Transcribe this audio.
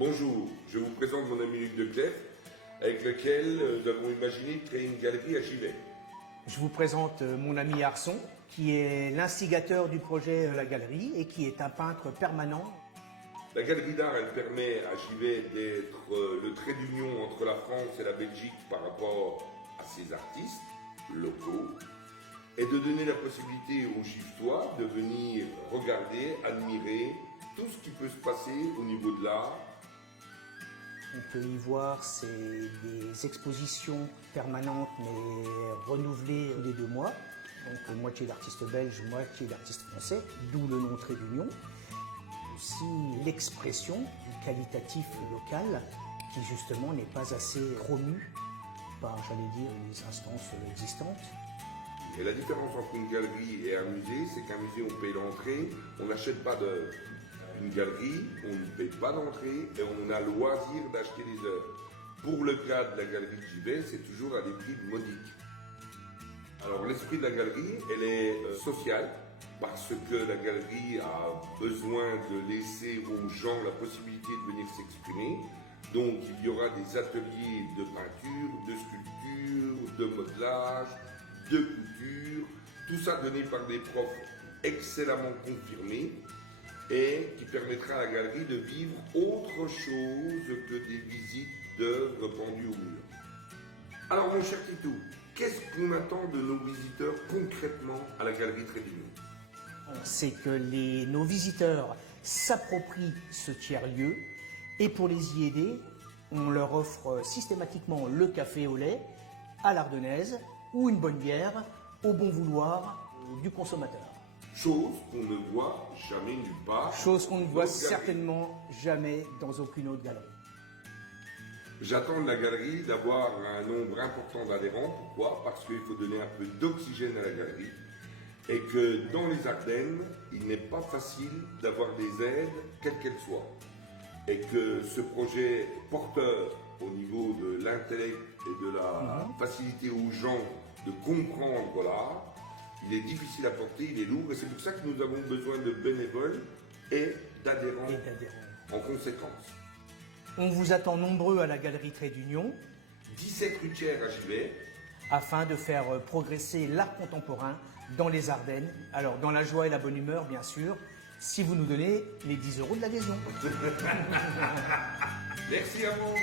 Bonjour, je vous présente mon ami Luc Declercq, avec lequel nous avons imaginé de créer une galerie à Givet. Je vous présente mon ami Arson, qui est l'instigateur du projet La Galerie et qui est un peintre permanent. La galerie d'art, elle permet à Givet d'être le trait d'union entre la France et la Belgique par rapport à ses artistes locaux et de donner la possibilité aux Giftois de venir regarder, admirer tout ce qui peut se passer au niveau de l'art. On peut y voir des expositions permanentes mais renouvelées tous les 2 mois. Donc moitié d'artistes belges, moitié d'artistes français, d'où le nom trait d'union. Aussi l'expression du qualitatif local qui justement n'est pas assez promu par, j'allais dire, les instances existantes. Et la différence entre une galerie et un musée, c'est qu'un musée, on paye l'entrée, on n'achète pas d'œuvres. Une galerie, on ne paye pas d'entrée et on a le loisir d'acheter des œuvres. Pour le cas de la galerie de Givet, c'est toujours à des prix modiques. Alors l'esprit de la galerie, elle est sociale, parce que la galerie a besoin de laisser aux gens la possibilité de venir s'exprimer. Donc il y aura des ateliers de peinture, de sculpture, de modelage, de couture, tout ça donné par des profs excellemment confirmés et qui permettra à la galerie de vivre autre chose que des visites d'œuvres pendues au mur. Alors mon cher Titou, qu'est-ce qu'on attend de nos visiteurs concrètement à la galerie Trait d'Union? C'est que nos visiteurs s'approprient ce tiers-lieu et pour les y aider, on leur offre systématiquement le café au lait à l'ardennaise ou une bonne bière au bon vouloir du consommateur. Chose qu'on ne voit jamais nulle part. Chose qu'on ne voit certainement jamais dans aucune autre galerie. J'attends de la galerie d'avoir un nombre important d'adhérents. Pourquoi? Parce qu'il faut donner un peu d'oxygène à la galerie et que dans les Ardennes, il n'est pas facile d'avoir des aides, quelles qu'elles soient. Et que ce projet porteur au niveau de l'intellect et de la facilité aux gens de comprendre l'art, il est difficile à porter, il est lourd et c'est pour ça que nous avons besoin de bénévoles et d'adhérents en conséquence. On vous attend nombreux à la galerie Trait d'Union. 17 rue Thiers à Givet. Afin de faire progresser l'art contemporain dans les Ardennes. Alors dans la joie et la bonne humeur bien sûr, si vous nous donnez les 10 € de l'adhésion. Merci à vous.